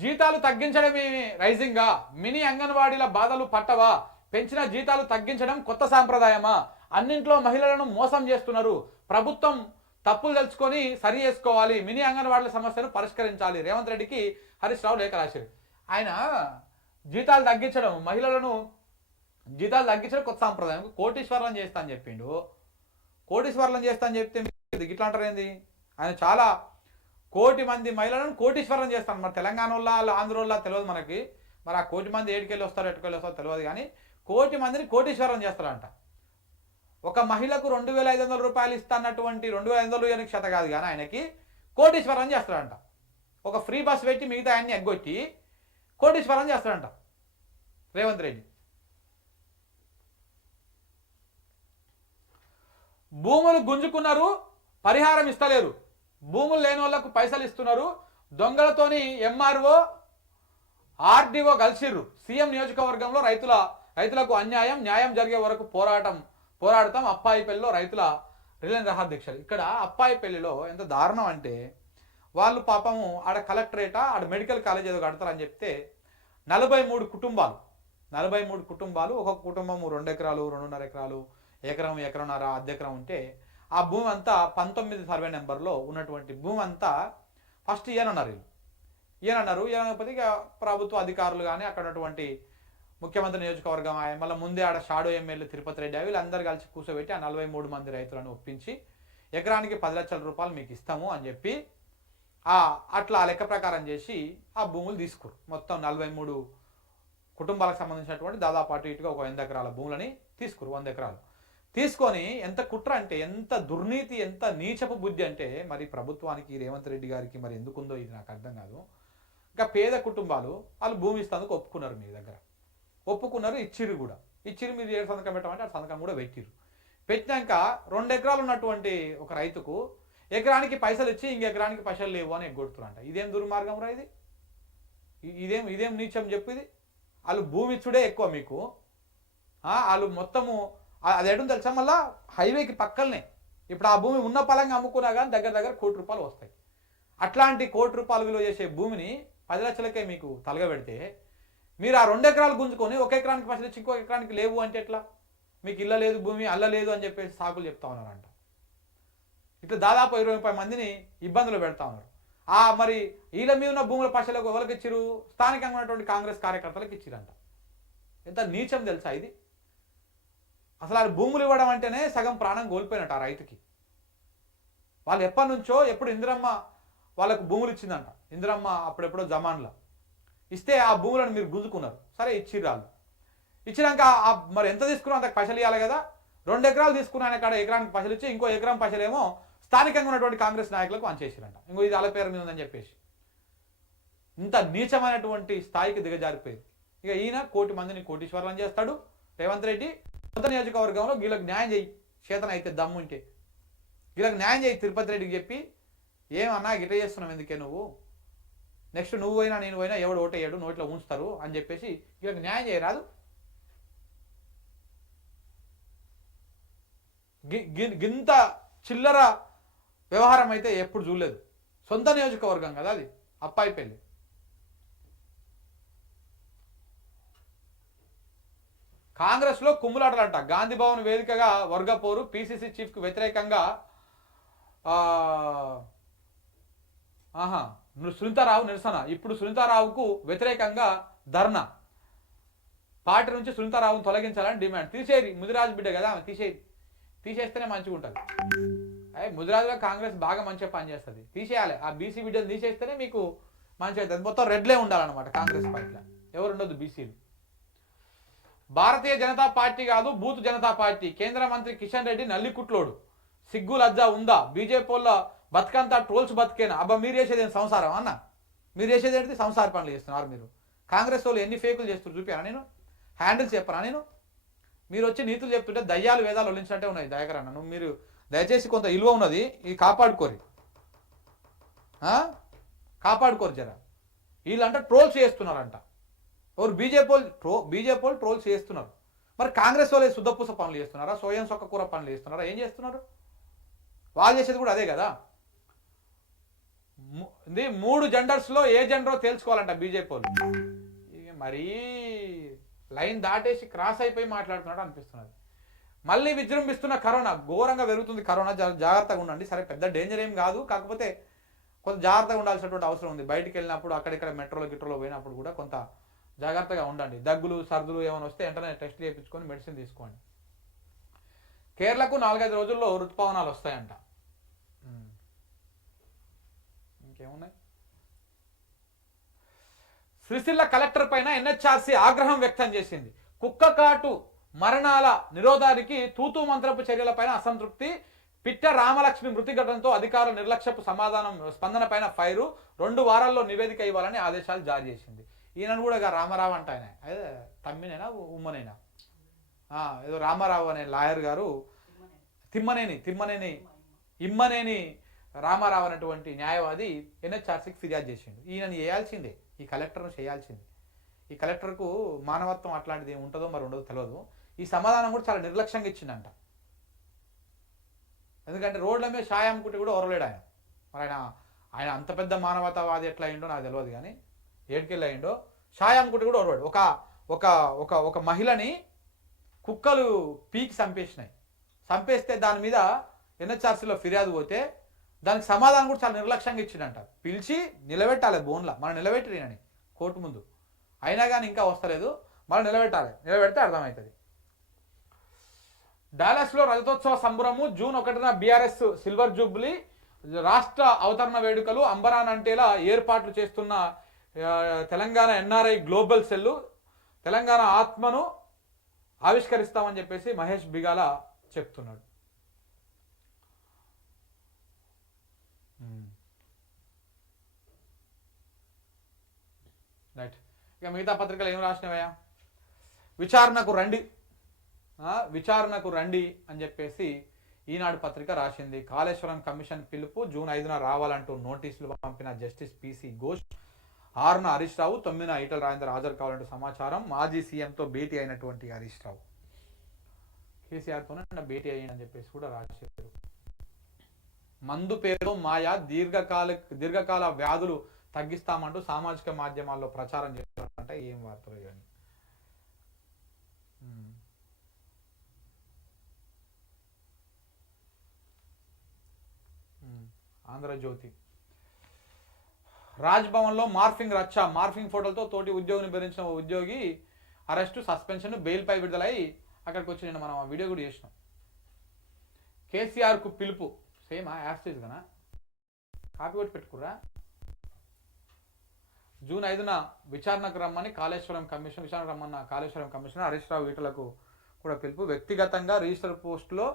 జీతాలు తగ్గించడమే రైజింగా, మినీ అంగన్వాడీల బాధలు పట్టవా, పెంచిన జీతాలు తగ్గించడం కొత్త సాంప్రదాయమా, అన్నింట్లో మహిళలను మోసం చేస్తున్నారు, ప్రభుత్వం తప్పులు తెలుసుకొని సరి చేసుకోవాలి, మినీ అంగన్వాడీల సమస్యను పరిష్కరించాలి. రేవంత్ రెడ్డికి హరీష్ రావు లేఖ రాశారు. ఆయన జీతాలు తగ్గించడం, మహిళలను జీతాలు తగ్గించడం కొత్త సాంప్రదాయం, కోటీశ్వరులను చేస్తా అని చెప్పిండు. కోటీశ్వరులను చేస్తా అని చెప్తే ఇట్లా అంటారు ఏంది? ఆయన చాలా కోటి మంది మహిళలను కోటీశ్వరం చేస్తాను. మరి తెలంగాణ వాళ్ళ ఆంధ్ర వాళ్ళ తెలియదు మనకి. మరి ఆ కోటి మంది ఏడుకెళ్ళి వస్తారో ఎటుకెళ్ళి వస్తారో తెలియదు, కానీ కోటి మందిని కోటీశ్వరం చేస్తారంట. ఒక మహిళకు 2,500 రూపాయలు ఇస్తానటువంటి 2,500 ఇవ్వడానికి క్షత కాదు, కానీ ఆయనకి కోటీశ్వరం చేస్తాడంట. ఒక ఫ్రీ బస్ పెట్టి మిగతా ఆయన్ని ఎగ్గొట్టి కోటీశ్వరం చేస్తాడంట రేవంత్ రెడ్డి. భూములు గుంజుకున్నారు, పరిహారం ఇస్తలేరు, భూములు లేని వాళ్ళకు పైసలు ఇస్తున్నారు, దొంగలతోని ఎంఆర్ఓ ఆర్డీఓ కలిసిర్రు, సీఎం నియోజకవర్గంలో రైతులకు అన్యాయం, న్యాయం జరిగే వరకు పోరాడతాం, అప్పాయిపల్లిలో రైతుల రిలే నిరాహారదీక్షలు. ఇక్కడ అప్పాయిపల్లిలో ఎంత దారుణం అంటే, వాళ్ళు పాపము ఆడ కలెక్టరేటా ఆడ మెడికల్ కాలేజ్ ఏదో కడతారని చెప్తే 43 కుటుంబాలు, ఒక్కొక్క కుటుంబం 2 ఎకరాలు, 2.5 ఎకరాలు, ఎకరంన్నర, అర్ధ ఎకరం ఉంటే ఆ భూమి అంతా 19 సర్వే నెంబర్లో ఉన్నటువంటి భూమి అంతా ఫస్ట్ ఈయనన్నారు. ఈయనకపోతే ఇక ప్రభుత్వ అధికారులు కానీ అక్కడ ఉన్నటువంటి ముఖ్యమంత్రి నియోజకవర్గం మళ్ళీ ముందే ఆడ షాడో ఎమ్మెల్యే తిరుపతి రెడ్డి వీళ్ళందరూ కలిసి కూర్చోబెట్టి ఆ 43 మంది రైతులను ఒప్పించి ఎకరానికి 10 లక్షల రూపాయలు మీకు ఇస్తాము అని చెప్పి అట్లా లెక్క ప్రకారం చేసి ఆ భూములు తీసుకురు. మొత్తం 43 కుటుంబాలకు సంబంధించినటువంటి దాదాపు అటు ఇటుగా ఒక 100 ఎకరాల భూములని తీసుకురు. 100 ఎకరాలు తీసుకొని ఎంత కుట్ర అంటే, ఎంత దుర్నీతి, ఎంత నీచపు బుద్ధి అంటే మరి ప్రభుత్వానికి, రేవంత్ రెడ్డి గారికి మరి ఎందుకుందో ఇది నాకు అర్థం కాదు. ఇంకా పేద కుటుంబాలు వాళ్ళు భూమి ఇస్తానికి ఒప్పుకున్నారు, మీ దగ్గర ఒప్పుకున్నారు, ఇచ్చిరు కూడా. ఇచ్చిరు, మీరు ఏ సంతకం పెట్టమంటే ఆ సంతకం కూడా పెట్టినాక 2 ఎకరాలు ఉన్నటువంటి ఒక రైతుకు ఎకరానికి పైసలు ఇచ్చి ఎకరానికి పైసలు లేవు అని ఎగ్గొడుతురంట. ఇదేం దుర్మార్గం రా ఇది? ఇదేం నీచం చెప్పు ఇది? వాళ్ళు భూమి ఇచ్చుడే ఎక్కువ మీకు. వాళ్ళు మొత్తము అది ఎడం తెలుసా, మళ్ళా హైవేకి పక్కలనే. ఇప్పుడు ఆ భూమి ఉన్న పలంగా అమ్ముకున్నా కానీ దగ్గర దగ్గర ₹1 కోటి వస్తాయి. అట్లాంటి ₹1 కోటి విలువ చేసే భూమిని 10 లక్షలకే మీకు తలగబెడితే మీరు ఆ 2 ఎకరాలు గుంజుకొని 1 ఎకరానికి పైసలు ఇచ్చి 1 ఎకరానికి లేవు అంటే ఎట్లా? మీకు ఇళ్ళ లేదు, భూమి అల్ల లేదు అని చెప్పేసి సాకులు చెప్తా ఉన్నారంట. ఇట్లా దాదాపు 20 మందిని ఇబ్బందులు పెడతా ఉన్నారు. మరి వీళ్ళ మీద ఉన్న భూముల పైసలకు ఎవరికి ఇచ్చిరు? స్థానికంగా ఉన్నటువంటి కాంగ్రెస్ కార్యకర్తలకు ఇచ్చిరంట. ఎంత నీచం తెలుసా ఇది? అసలు ఆ భూములు ఇవ్వడం అంటేనే సగం ప్రాణం కోల్పోయినట్టు ఆ రైతుకి. వాళ్ళు ఎప్పటి నుంచో ఇందిరమ్మ వాళ్ళకు భూములు ఇచ్చిందంట. ఇందిరమ్మ అప్పుడెప్పుడో జమాన్లో ఇస్తే ఆ భూములను మీరు గుంజుకున్నారు. సరే ఇచ్చిర్రు వాళ్ళు. ఇచ్చినాక మరి ఎంత తీసుకున్నా అంతకు పైసలు ఇవ్వాలి కదా. 2 ఎకరాలు తీసుకున్నాను కాడ ఎకరానికి పైసలు ఇచ్చి ఇంకో ఎకరం పైసలేమో స్థానికంగా ఉన్నటువంటి కాంగ్రెస్ నాయకులకు అంచేసిరంట. ఇంకో ఇది వాళ్ళ పేరు మీద ఉందని చెప్పేసి. ఇంత నీచమైనటువంటి స్థాయికి దిగజారిపోయింది. ఇక ఈయన 1 కోటి మందిని కోటీశ్వరులను చేస్తాడు రేవంత్ రెడ్డి. కొత్త నియోజకవర్గంలో వీళ్ళకి న్యాయం చేయి, చేతన అయితే దమ్ముంటే వీళ్ళకి న్యాయం చేయి తిరుపతి రెడ్డికి చెప్పి, ఏమన్నా గిట్ట చేస్తున్నావు ఎందుకే నువ్వు, నెక్స్ట్ నువ్వు అయినా నేను పోయినా ఎవడు ఓటేయడు, నోట్లో ఉంచుతారు అని చెప్పేసి వీళ్ళకి న్యాయం చేయరాదు. గింత చిల్లర వ్యవహారం అయితే ఎప్పుడు చూడలేదు. సొంత నియోజకవర్గం కదా అది, అప్పాయిపల్లి. కాంగ్రెస్లో కుమ్ములాటలంట. గాంధీ భవన్ వేదికగా వర్గపోరు, పిసిసి చీఫ్కు వ్యతిరేకంగా సునీతారావు నిరసన. ఇప్పుడు సునీతారావుకు వ్యతిరేకంగా ధర్నా. పార్టీ నుంచి సునీతారావును తొలగించాలని డిమాండ్. తీసేరి, ముదిరాజు బిడ్డ కదా ఆమె, తీసేస్తేనే మంచిగా ఉంటుంది. ముదిరాజులో కాంగ్రెస్ బాగా మంచిగా పనిచేస్తుంది. తీసేయాలి, ఆ బీసీ బిడ్డను తీసేస్తేనే మీకు మంచిగా అవుతుంది. మొత్తం రెడ్లే ఉండాలన్నమాట కాంగ్రెస్ పార్టీలో, ఎవరు ఉండొద్దు బీసీలు. భారతీయ జనతా పార్టీ కాదు, బూత్ జనతా పార్టీ. కేంద్ర మంత్రి కిషన్ రెడ్డి నల్లికుట్లోడు. సిగ్గు లజ్జా ఉందా? బీజేపీ వాళ్ళ బతుకంతా ట్రోల్స్ బతికేనా? అబ్బా మీరు చేసేది ఏం సంసారం అన్న? మీరు చేసేది ఏంటి? సంసార పనులు చేస్తున్నారు మీరు. కాంగ్రెస్ వాళ్ళు ఎన్ని ఫేకులు చేస్తున్నారు చూపారా నేను? హ్యాండిల్స్ చెప్పరా నేను? మీరు వచ్చి నీతులు చెప్తుంటే దయ్యాలు వేదాలు ఒలించినట్టే ఉన్నాయి. దయకర్ అన్న, మీరు దయచేసి కొంత ఇలువ ఉన్నది, ఇది కాపాడుకోరు జర. వీళ్ళంట ట్రోల్స్ చేస్తున్నారంట. ఎవరు? బీజేపీ వాళ్ళు ట్రోల్స్ చేస్తున్నారు. మరి కాంగ్రెస్ వాళ్ళే శుద్ధపూస పనులు చేస్తున్నారా? సోయం సొక్క కూర పనులు చేస్తున్నారా? ఏం చేస్తున్నారు? వాళ్ళు చేసేది కూడా అదే కదా. ఇది 3 జెండర్స్లో ఏ జెండరో తేల్చుకోవాలంట బీజేపీ వాళ్ళు. ఇక మరీ లైన్ దాటేసి క్రాస్ అయిపోయి మాట్లాడుతున్నాడు అనిపిస్తున్నది. మళ్ళీ విజృంభిస్తున్న కరోనా, ఘోరంగా పెరుగుతుంది కరోనా, జాగ్రత్తగా ఉండండి. సరే పెద్ద డేంజర్ ఏం కాదు, కాకపోతే కొంత జాగ్రత్తగా ఉండాల్సినటువంటి అవసరం ఉంది. బయటికి వెళ్ళినప్పుడు అక్కడిక్కడ మెట్రోలో గిట్రోలో పోయినప్పుడు కూడా కొంత జాగ్రత్తగా ఉండండి. దగ్గులు సర్దులు ఏమైనా వస్తే వెంటనే టెస్ట్ చేయించుకొని మెడిసిన్ తీసుకోండి. కేరళకు 4-5 రోజుల్లో ఋతుపవనాలు వస్తాయంట. ఇంకేమున్నాయి? సిరిసిల్ల కలెక్టర్ పైన ఎన్హెచ్ఆర్సీ ఆగ్రహం వ్యక్తం చేసింది. కుక్క కాటు మరణాల నిరోధానికి తూతూ మంత్రపు చర్యలపైన అసంతృప్తి. పిట్ట రామలక్ష్మి మృతి ఘటనతో అధికారుల నిర్లక్ష్యపు స్పందన పైన ఫైరు. 2 వారాల్లో నివేదిక ఇవ్వాలని ఆదేశాలు జారీ చేసింది. ఈయనను కూడా రామారావు అంట, ఆయన అదే తమ్మినైనా ఉమ్మనైనా ఏదో రామారావు అనే లాయర్ గారు ఇమ్మనేని రామారావు అనేటువంటి న్యాయవాది ఎన్హెచ్ఆర్సీకి ఫిర్యాదు చేసిండు. ఈయనని చేయాల్సిందే, ఈ కలెక్టర్ను చేయాల్సిందే. ఈ కలెక్టర్కు మానవత్వం అట్లాంటిది ఉంటుందో మరి ఉండదో తెలియదు. ఈ సమాధానం కూడా చాలా నిర్లక్ష్యంగా ఇచ్చిందంట. ఎందుకంటే రోడ్ల మీద షాయ్ అమ్ముకుంటే కూడా ఓరలేడు ఆయన. మరి ఆయన అంత పెద్ద మానవతావాది ఎట్లా అయిండో నాకు తెలియదు, కానీ ఏడుకెళ్ళి అయిండో షాయ్ అమ్ముకుంటే కూడా ఓరలేడు. ఒక మహిళని కుక్కలు పీకి చంపేస్తే దాని మీద ఎన్హెచ్ఆర్సీలో ఫిర్యాదు పోతే దానికి సమాధానం కూడా చాలా నిర్లక్ష్యంగా ఇచ్చిందంట. పిలిచి నిలబెట్టాలి బోన్లా, మనం నిలబెట్టినని కోర్టు ముందు, అయినా కానీ ఇంకా వస్తలేదు, మనం నిలబెడితే అర్థమవుతుంది. డాలస్లో రజతోత్సవ సంబరము. జూన్ 1న బీఆర్ఎస్ సిల్వర్ జూబ్లీ రాష్ట్ర అవతరణ వేడుకలు అంబరానంటేలా ఏర్పాట్లు చేస్తున్న Telangana NRI global cell. Telangana ఆత్మను ఆవిష్కరిస్తామని చెప్పేసి మహేష్ బిగాల చెప్తున్నాడు. రైట్, ఇక మిగతా పత్రికలు ఏం రాసినవయ్యా? విచారణకు రండి అని చెప్పేసి ఈనాడు పత్రిక రాసింది. కాళేశ్వరం కమిషన్ పిలుపు, జూన్ 5న రావాలంటూ నోటీసులు పంపిన జస్టిస్ పిసి ఘోష్. 6న హరీష్ రావు, 9న ఈటల రాజేందర్ హాజరు కావాలంటూ సమాచారం. మాజీ సీఎంతో భేటీ అయినటువంటి హరీష్ రావు కేసీఆర్తోనే భేటీ అయ్యిందని చెప్పేసి కూడా రాశారు. మందు పేరుతో మాయా, దీర్ఘకాల వ్యాధులు తగ్గిస్తామంటూ సామాజిక మాధ్యమాల్లో ప్రచారం చేస్తారంటే ఏం వార్తలు కానీ. ఆంధ్రజ్యోతి, రాజ్భవన్లో మార్ఫింగ్ రచ్చ. మార్ఫింగ్ ఫోటోలతో తోటి ఉద్యోగిని బెదిరించిన ఉద్యోగి అరెస్టు, సస్పెన్షన్, బెయిల్పై విడుదలై అక్కడికి వచ్చి నేను మనం వీడియో కూడా చేసినాం. కేసీఆర్కు పిలుపు, సేమ్ యాస్టేజ్ కదా, కాపీ కొట్టి పెట్టుకురా. జూన్ 5న విచారణకు రమ్మని విచారణకు రమ్మన్న కాళేశ్వరం కమిషనర్ హరీష్ రావు, ఈటలకు కూడా పిలుపు. వ్యక్తిగతంగా రిజిస్టర్ పోస్టులో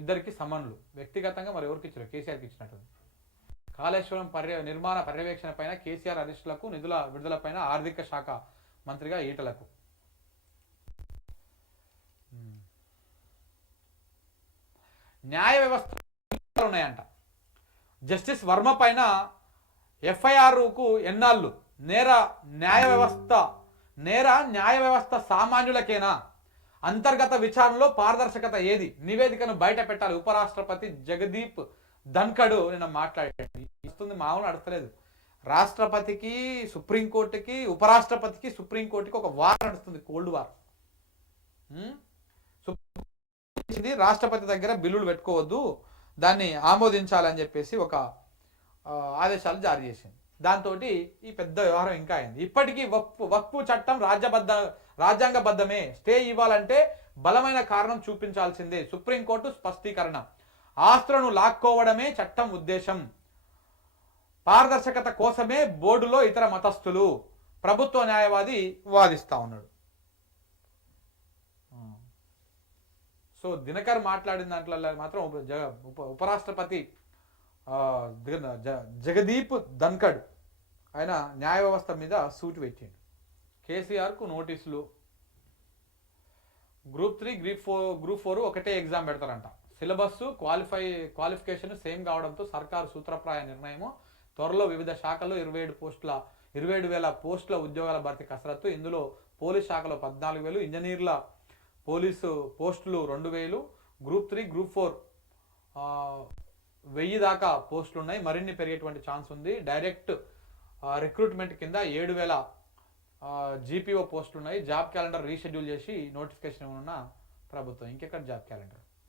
ఇద్దరికి సమన్లు. వ్యక్తిగతంగా మరి ఎవరికి ఇచ్చారు? కేసీఆర్కి ఇచ్చినట్టుంది. కాళేశ్వరం నిర్మాణ పర్యవేక్షణ పైన కేసీఆర్ అరెస్టులకు, నిధుల విడుదలపైన ఆర్థిక శాఖ మంత్రిగా ఈటలకు. న్యాయ వ్యవస్థ ఉన్నాయంట. జస్టిస్ వర్మ పైన ఎఫ్ఐఆర్కు ఎన్నాళ్ళు? న్యాయ వ్యవస్థ సామాన్యులకేనా? అంతర్గత విచారణలో పారదర్శకత ఏది? నివేదికను బయట పెట్టాలి. ఉపరాష్ట్రపతి జగదీప్ ధన్ఖడ్ నిన్న మాట్లాడాడు. ఇస్తుంది మామూలు నడుస్తలేదు. రాష్ట్రపతికి సుప్రీంకోర్టుకి, ఉపరాష్ట్రపతికి సుప్రీంకోర్టుకి ఒక వార్ నడుస్తుంది, కోల్డ్ వార్. రాష్ట్రపతి దగ్గర బిల్లులు పెట్టుకోవద్దు, దాన్ని ఆమోదించాలని చెప్పేసి ఒక ఆదేశాలు జారీ చేసింది. దాంతో ఈ పెద్ద వ్యవహారం ఇంకా అయింది. ఇప్పటికీ వక్ఫ్ చట్టం రాజ్యాంగబద్ధమే, స్టే ఇవ్వాలంటే బలమైన కారణం చూపించాల్సిందే. సుప్రీంకోర్టు స్పష్టీకరణ. ఆస్తులను లాక్కోవడమే చట్టం ఉద్దేశం. పారదర్శకత కోసమే బోర్డులో ఇతర మతస్థులు. ప్రభుత్వ న్యాయవాది వాదిస్తా ఉన్నాడు. సో దినకర్ మాట్లాడిన దాంట్లో మాత్రం ఉపరాష్ట్రపతి జగదీప్ ధన్ఖడ్ ఆయన న్యాయ వ్యవస్థ మీద సూటి పెట్టిండు. కేసీఆర్కు నోటీసులు. గ్రూప్ 3, గ్రూప్ 4 ఒకటే ఎగ్జామ్ పెడతారంట. సిలబస్ క్వాలిఫికేషన్ సేమ్ కావడంతో సర్కారు సూత్రప్రాయ నిర్ణయము. త్వరలో వివిధ శాఖల్లో 27,000 పోస్టుల ఉద్యోగాల భర్తీ కసరత్తు. ఇందులో పోలీస్ శాఖలో 14,000, ఇంజనీర్ల పోలీసు పోస్టులు 2,000. గ్రూప్ 3, గ్రూప్ 4 1000 దాకా పోస్టులు ఉన్నాయి, మరిన్ని పెరిగేటువంటి ఛాన్స్ ఉంది. డైరెక్ట్ రిక్రూట్మెంట్ కింద 7000 జీపీఓ పోస్టులు ఉన్నాయి. జాబ్ క్యాలెండర్ రీషెడ్యూల్ చేసి నోటిఫికేషన్ ఉన్న ప్రభుత్వం. ఇంకెక్కడ జాబ్ క్యాలెండర్.